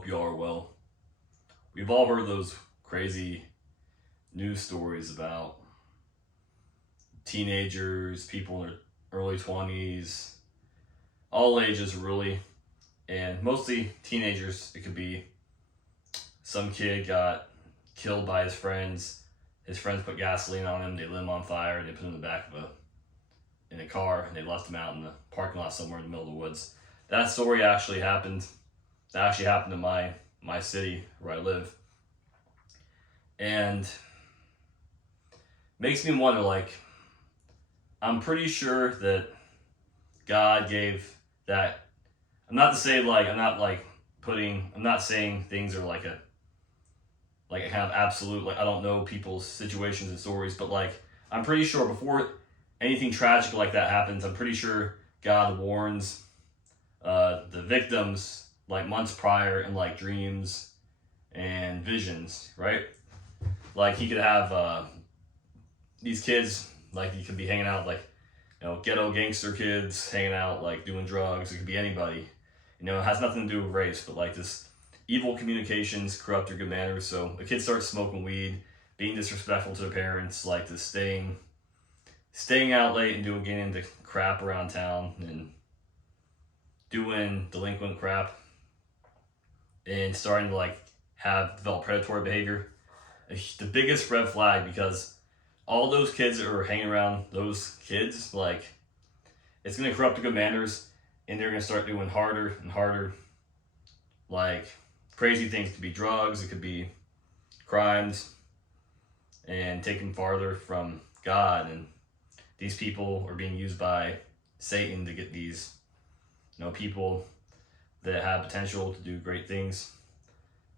Hope you all are well. We've all heard those crazy news stories about teenagers, people in their early 20s, all ages really, and mostly teenagers. It could be some kid got killed by his friends. His friends put gasoline on him, they lit him on fire, they put him in the back of a car, and they left him out in the parking lot somewhere in the middle of the woods. That story actually happened. That actually happened in my city where I live. And makes me wonder, like, I'm pretty sure that God gave that. I'm not saying things are like a kind of absolute, like, I don't know people's situations and stories, but like, I'm pretty sure before anything tragic like that happens, I'm pretty sure God warns the victims like months prior in like dreams and visions, right? Like he could have these kids, like he could be hanging out like, ghetto gangster kids hanging out like doing drugs. It could be anybody. It has nothing to do with race, but like this evil communications corrupt your good manners. So a kid starts smoking weed, being disrespectful to their parents, like this staying out late and getting into crap around town and doing delinquent crap and starting to like develop predatory behavior. The biggest red flag, because all those kids that are hanging around those kids, like, it's gonna corrupt their good manners, and they're gonna start doing harder and harder, like crazy things. It could be drugs, it could be crimes, and take them farther from God. And these people are being used by Satan to get these, people that have potential to do great things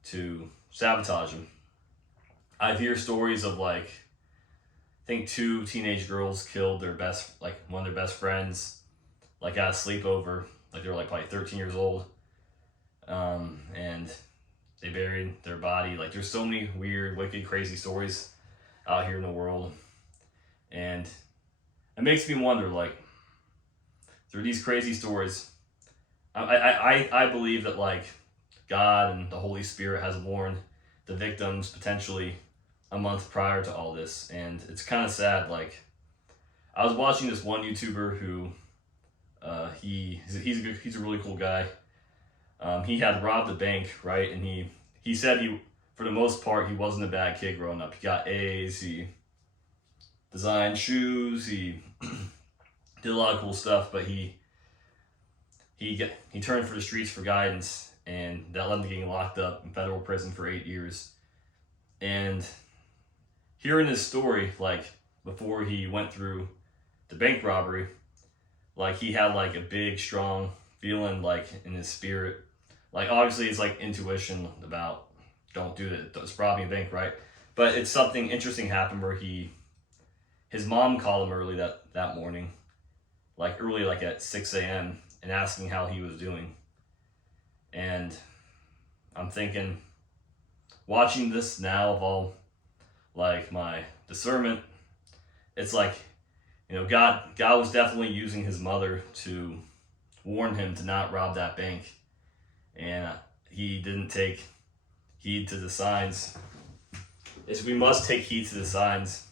to sabotage them. I hear stories of like, I think 2 teenage girls killed one of their best friends, like at a sleepover. Like they were like probably 13 years old, and they buried their body. Like there's so many weird, wicked, crazy stories out here in the world, and it makes me wonder, like, through these crazy stories, I believe that like God and the Holy Spirit has warned the victims potentially a month prior to all this. And it's kind of sad. Like, I was watching this one YouTuber who he's a really cool guy. He had robbed a bank, right? And he said for the most part, he wasn't a bad kid growing up. He got A's, he designed shoes, he did a lot of cool stuff, but he turned for the streets for guidance, and that led him to getting locked up in federal prison for 8 years. And hearing his story, like before he went through the bank robbery, like he had like a big, strong feeling like in his spirit. Like obviously it's like intuition about don't do it, it's robbing a bank, right? But it's something interesting happened where his mom called him early that morning, like early, like at 6 a.m. and asking how he was doing. And I'm thinking, watching this now of all like my discernment, it's like, God was definitely using his mother to warn him to not rob that bank. And he didn't take heed to the signs. We must take heed to the signs.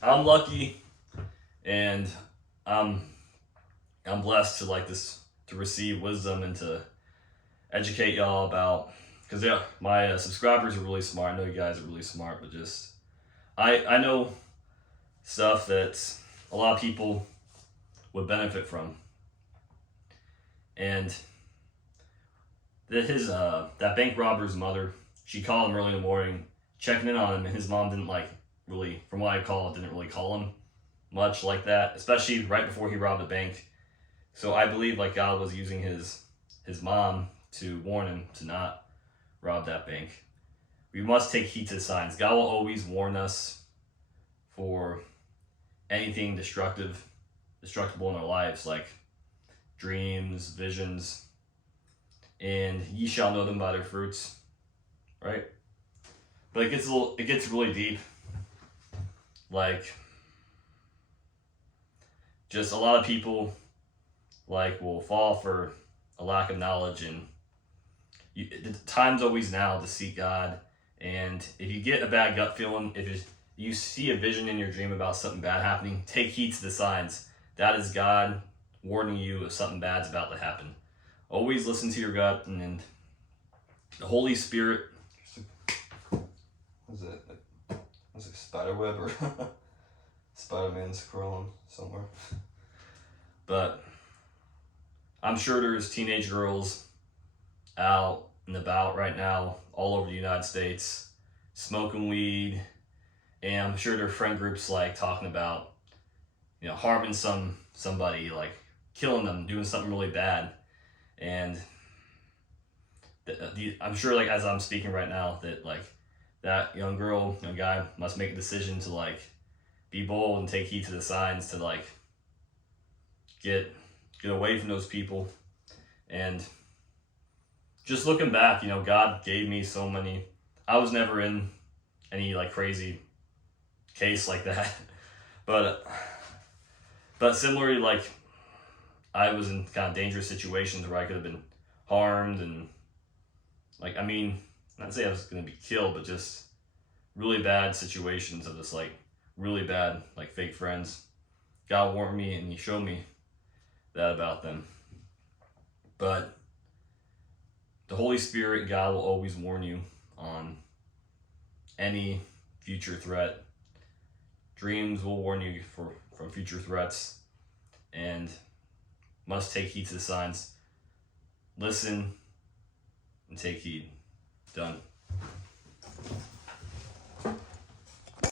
I'm lucky, and I'm blessed to receive wisdom and to educate y'all about, because my subscribers are really smart. I know you guys are really smart, but just I know stuff that a lot of people would benefit from. And that bank robber's mother, she called him early in the morning, checking in on him, and his mom didn't really, from what I call it, didn't really call him much like that, especially right before he robbed the bank. So I believe like God was using his mom to warn him to not rob that bank. We must take heed to the signs. God will always warn us for anything destructible in our lives, like dreams, visions, and ye shall know them by their fruits, right? But it gets really deep. Like, just a lot of people like will fall for a lack of knowledge, and the time's always now to seek God. And if you get a bad gut feeling, if you see a vision in your dream about something bad happening, take heed to the signs. That is God warning you if something bad's about to happen. Always listen to your gut, and the Holy Spirit. Is it? Was it spider web or Spider-Man's crawling somewhere? But I'm sure there's teenage girls out and about right now, all over the United States, smoking weed, and I'm sure their friend groups like talking about, harming somebody, like killing them, doing something really bad, and I'm sure, like as I'm speaking right now, that like that young girl, young guy must make a decision to like be bold and take heed to the signs, to like get away from those people. And just looking back, God gave me so many. I was never in any like crazy case like that, but similarly, like I was in kind of dangerous situations where I could have been harmed, and like, I mean, not to say I was going to be killed, but just really bad situations of just like really bad, like fake friends. God warned me and He showed me that about them. But the Holy Spirit, God, will always warn you on any future threat. Dreams will warn you from future threats, and must take heed to the signs. Listen and take heed. Done.